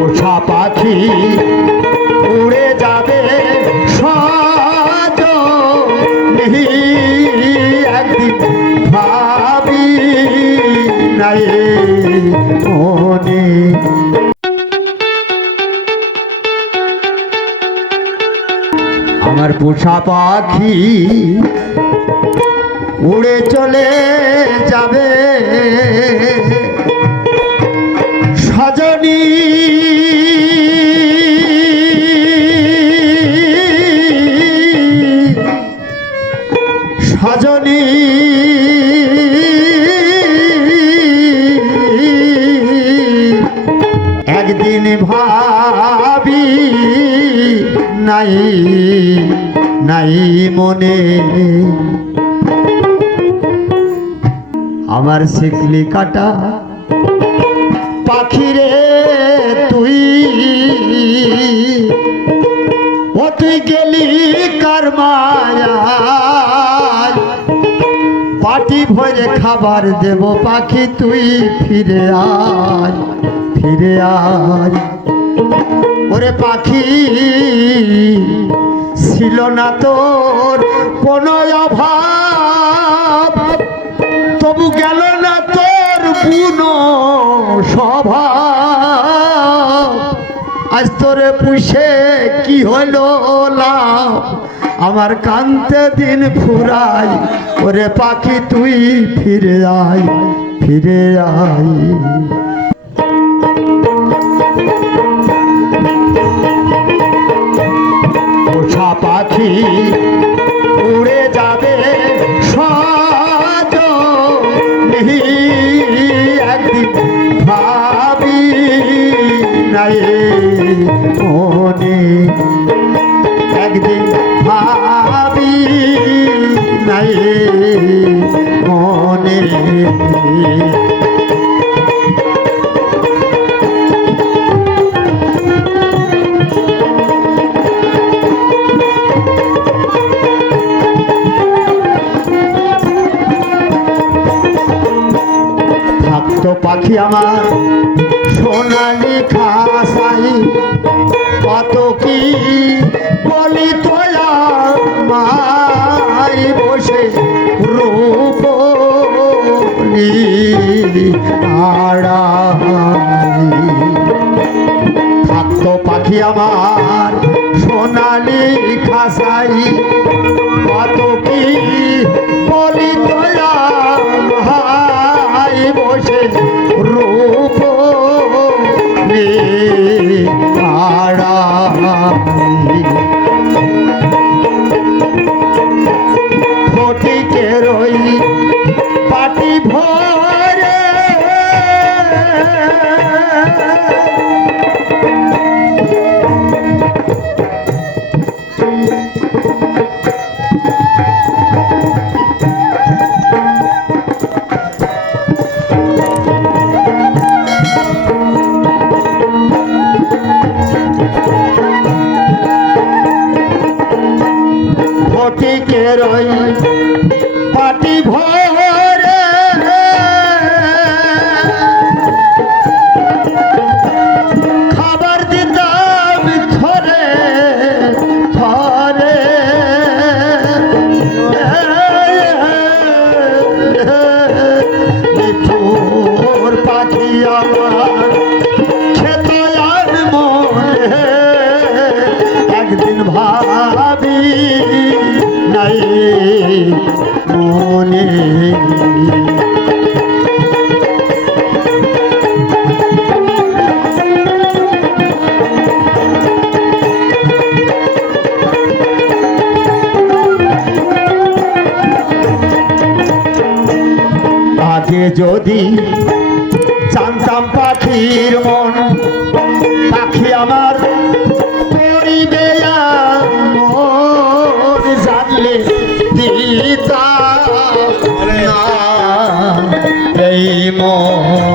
পোষা পাখি উড়ে যাবে সজ। একদিন ভাবি নাই মনে। আমার পোষা পাখি উড়ে চলে যাবে। ভাবি নাই নাই মনে। আমার শিকলি কাটা পাখিরে তুই। ও তুই গেলি কার পাটি ভরে খাবার দেব পাখি তুই ফিরে আয় ফিরে আয়। ওরে পাখি, ছিল না তোর কোনো অভাব। তবু গেল না তোর বুনো স্বভাব আজ তোরে পুষে কি হলো লাভ? আমার কান্তে দিন ফুরাই, ওরে পাখি তুই ফিরে আয় ফিরে আয়। ಸರಿ Açaí ফটিকে রই পাটি ভরে যদি জানতাম পাখির মন পাখি আমার পরিবে মন জানলে দিতা এই মন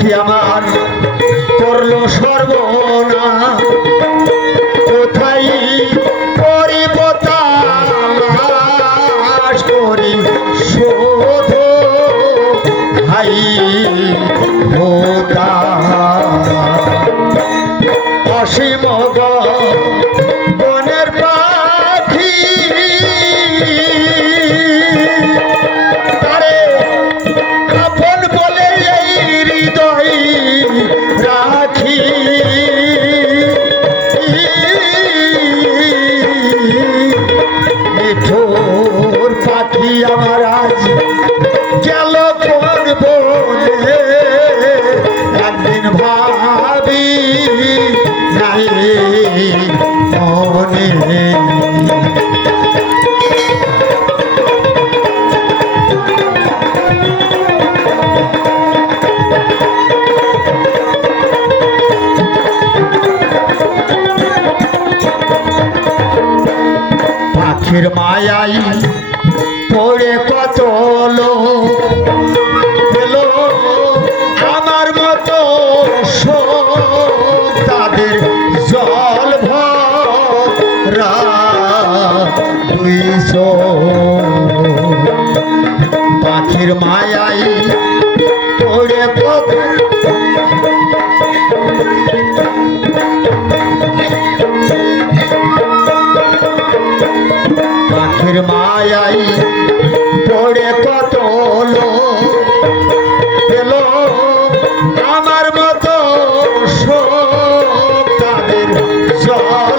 পাখি আমার করল সর্বনা পাখির মায়াই পড়ে কত পেল আমার মতো তাদের জল ভরা দুইশো পাখির মায়াই 저